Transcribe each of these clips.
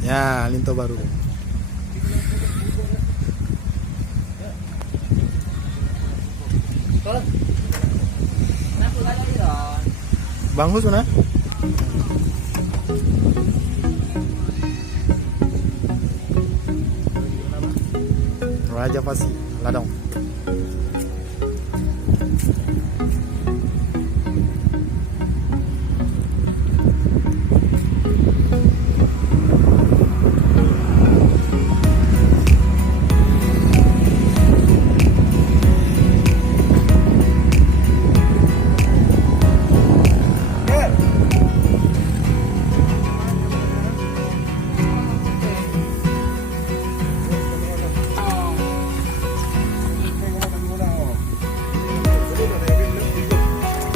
Ya, Linto baru. Bagus na? Raja Pasi, ladang.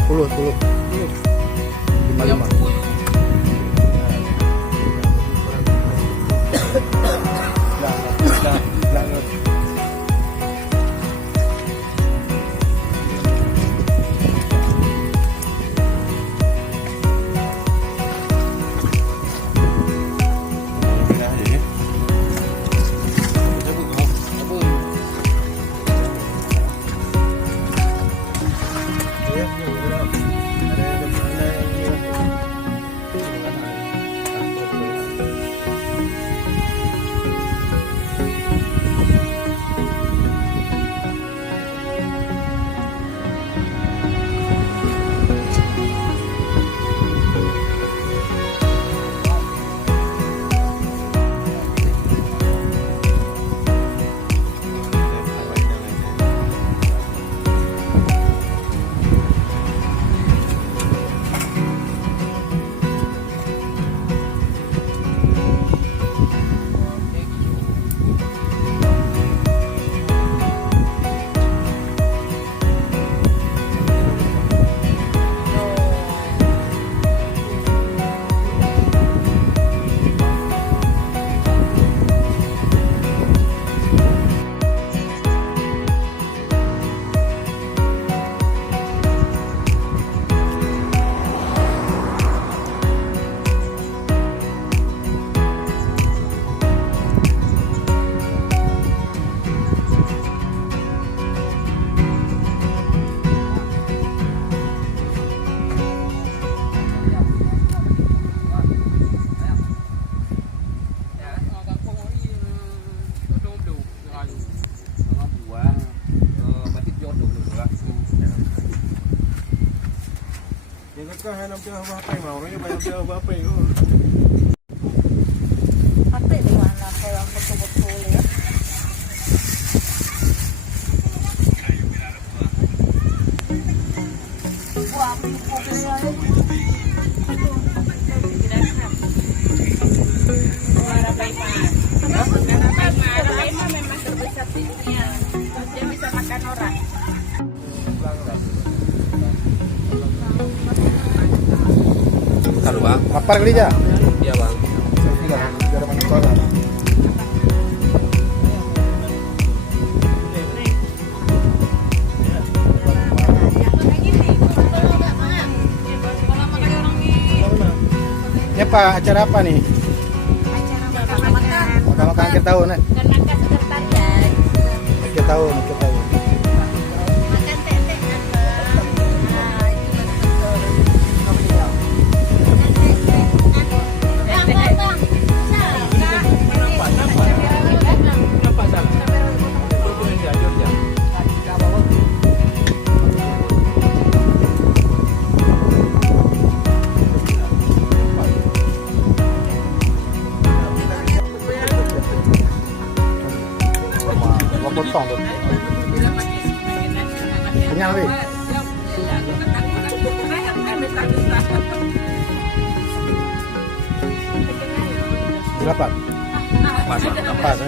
Puluh 55. Có hai năm chơi ba tay màu nó như bay chơi ba tay luôn. Pasti di mana kalau betul-betul ya. Wah, memang terbesar di dunia. Dia bisa makan orang. Halo bang, lapar kali ya? Iya bang. Biar mentor. Ini apa acara apa nih? Acara makan-makan. Makan-makan akhir tahun ya? Karena kan sekretariat. Akhir tahun. Makan tete kan. Nah, itu betul. Kenapa salah? Berhubungan di Jogja. Potong tuh. Kenyang nih. Berapa? Pas. Pas.